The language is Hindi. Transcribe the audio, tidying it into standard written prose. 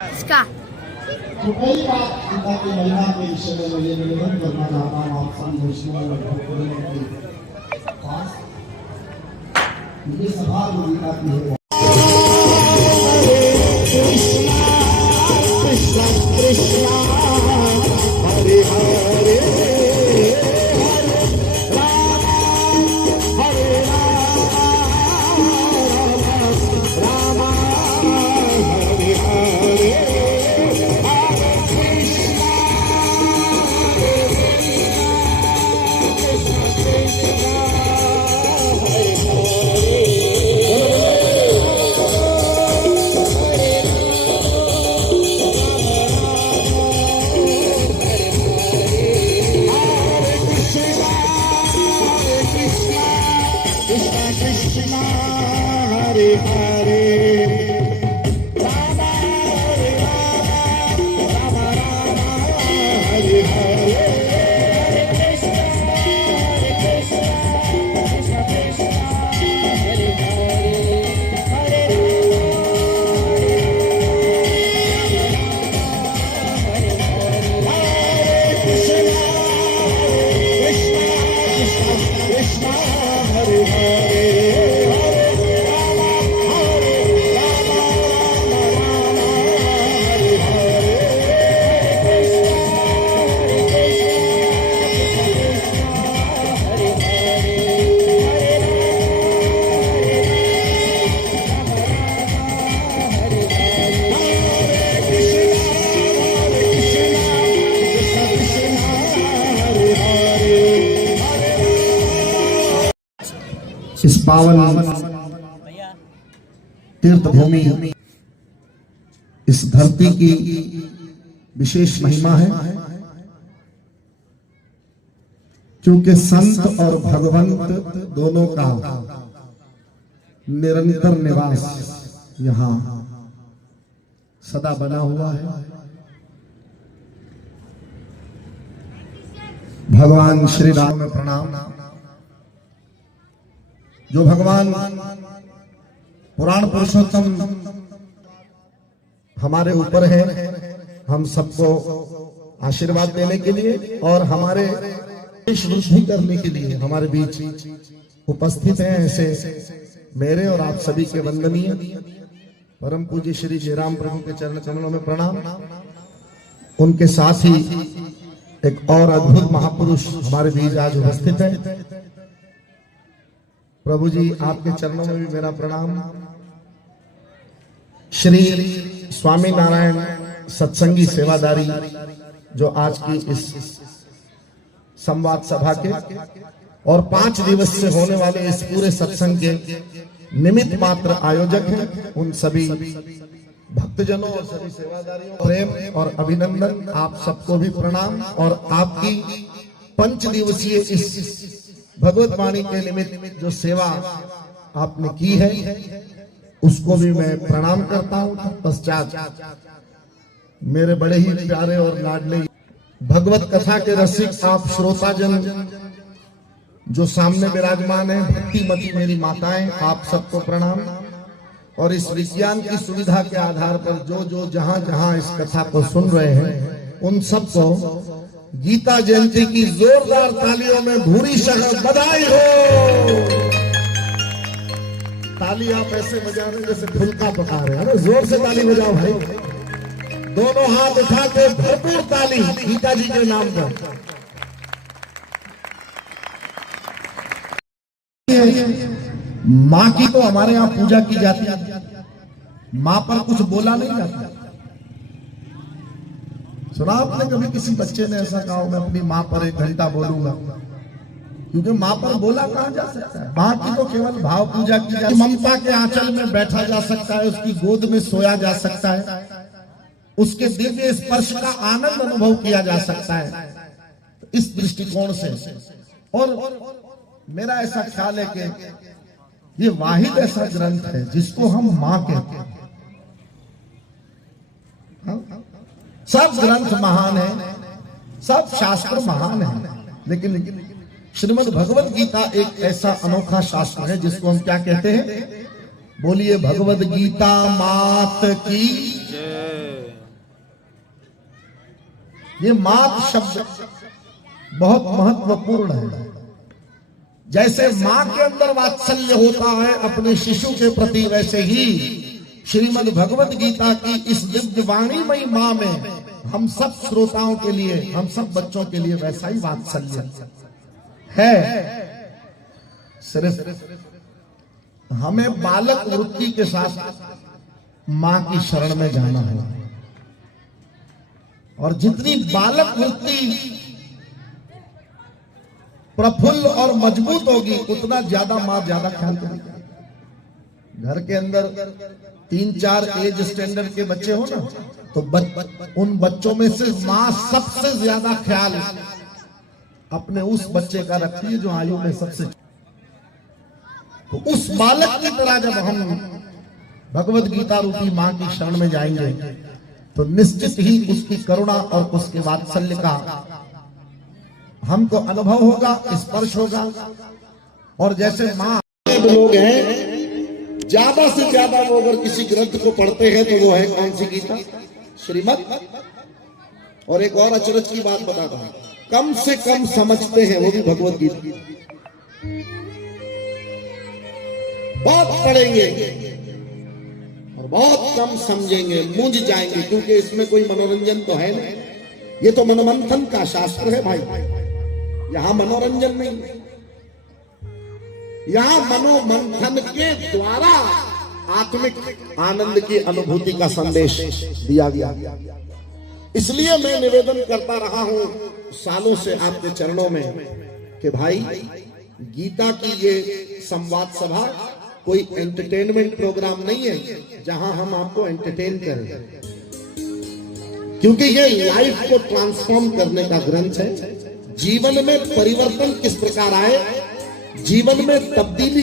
इसका तो कई बात पिता की महिमा के विषय में मैं निवेदन करना चाहता हूँ आप सब के पास ये सभा जो गीता की है कृष्णा कृष्णा हरे हरे कृष्णा हरे हरे रामा हरे रामा रामा रामा हरे हरे हरे कृष्णा कृष्णा कृष्णा हरे हरे हरे कृष्णा हरे हरे इस पावन तीर्थ भूमि इस धरती की विशेष महिमा है, क्योंकि संत और भगवंत दोनों का निरंतर निवास यहाँ सदा बना हुआ है। भगवान श्री राम में प्रणाम। जो भगवान पुराण पुरुषोत्तम हमारे ऊपर है, हम सबको आशीर्वाद देने के लिए और हमारे वृद्धि करने के लिए हमारे बीच उपस्थित हैं। ऐसे मेरे और आप सभी के वंदनीय परम पूज्य श्री जयराम प्रभु के चरण कमलों में प्रणाम। उनके साथ ही एक और अद्भुत महापुरुष हमारे बीच आज उपस्थित है। प्रभु जी आपके चरणों में भी मेरा प्रणाम। श्री स्वामी नारायण सत्संगी सेवादारी जो आज की इस संवाद सभा के और 5 दिवस से होने वाले इस पूरे सत्संग के निमित्त मात्र आयोजक हैं, उन सभी भक्तजनों और सभी सेवादारियों प्रेम और अभिनंदन। आप सबको भी प्रणाम और आपकी 5 दिवसीय इस भगवत वाणी के निमित्त जो सेवा आपने की है उसको भी मैं प्रणाम करता हूं। पश्चात मेरे बड़े ही प्यारे और लाडले भगवत कथा के रसिक आप श्रोताजन जो सामने विराजमान है, भक्तिमती मेरी माताएं, आप सबको प्रणाम। और इस विज्ञान की सुविधा के आधार पर जो जहां जहां इस कथा को सुन रहे हैं उन सबको गीता जयंती की जोरदार तालियों में भूरी शहर बधाई हो। ताली आप ऐसे बजा रहे जैसे फुलका पका रहे हैं, जोर से ताली बजाओ भाई। दोनों हाथ उठा के भरपूर ताली गीता जी के नाम पर। माँ की तो हमारे यहाँ पूजा की जाती है, माँ पर कुछ बोला नहीं जाता। सुना आपने कभी किसी बच्चे ने ऐसा कहा मैं अपनी माँ पर 1 घंटा बोलूंगा? क्योंकि माँ पर बोला कहाँ जा सकता है। माँ की तो केवल भाव पूजा की जाती है। ममता के आंचल में बैठा जा सकता है, उसकी गोद में सोया जा सकता है, उसके दिव्य स्पर्श का आनंद अनुभव किया जा सकता है। इस दृष्टिकोण से और मेरा ऐसा ख्याल है कि ये वाहिद ऐसा ग्रंथ है जिसको हम माँ कहते हैं। सब ग्रंथ महान है, सब शास्त्र महान है, लेकिन श्रीमद् भगवद गीता एक ऐसा अनोखा शास्त्र है जिसको हम क्या कहते हैं? बोलिए भगवद गीता मात की जय। ये मात शब्द बहुत महत्वपूर्ण है। जैसे मां के अंदर वात्सल्य होता है अपने शिशु के प्रति, वैसे ही श्रीमद् भगवत गीता की इस दिव्य वाणीमयी मां में हम सब श्रोताओं के लिए, हम सब बच्चों के लिए वैसा ही वात्सल्य है। सिर्फ हमें बालक वृत्ति के साथ मां की शरण में जाना है, और जितनी बालक वृत्ति प्रफुल्ल और मजबूत होगी उतना ज्यादा मां ज्यादा ख्याल करेगी। घर के अंदर 3-4 एज स्टैंडर्ड के बच्चे हो ना, तो उन बच्चों में से मां सबसे ज्यादा ख्याल अपने उस बच्चे का रखती है जो आयु में सबसे। तो उस बालक की तरह जब हम भगवत गीता रूपी मां की शरण में जाएंगे तो निश्चित ही उसकी करुणा और उसके वात्सल्य का हमको अनुभव होगा, स्पर्श होगा। और जैसे मां लोग हैं, ज्यादा से ज्यादा वो अगर किसी ग्रंथ को पढ़ते हैं तो वो है कौन सी गीता? श्रीमद्। और एक और अचरज की बात बताता हूं, कम से कम समझते हैं वो भी भगवत गीता। बहुत पढ़ेंगे और बहुत कम समझेंगे, मूंझ जाएंगे, क्योंकि इसमें कोई मनोरंजन तो है नहीं। ये तो मनोमंथन का शास्त्र है भाई, यहां मनोरंजन नहीं, यहां मनोमंथन के द्वारा आत्मिक आनंद की अनुभूति का संदेश दिया गया। इसलिए मैं निवेदन करता रहा हूं सालों से आपके चरणों में कि भाई गीता की ये संवाद सभा कोई एंटरटेनमेंट प्रोग्राम नहीं है जहां हम आपको एंटरटेन करें, क्योंकि ये लाइफ को ट्रांसफॉर्म करने का ग्रंथ है। जीवन में परिवर्तन किस प्रकार आए, जीवन में तब्दीली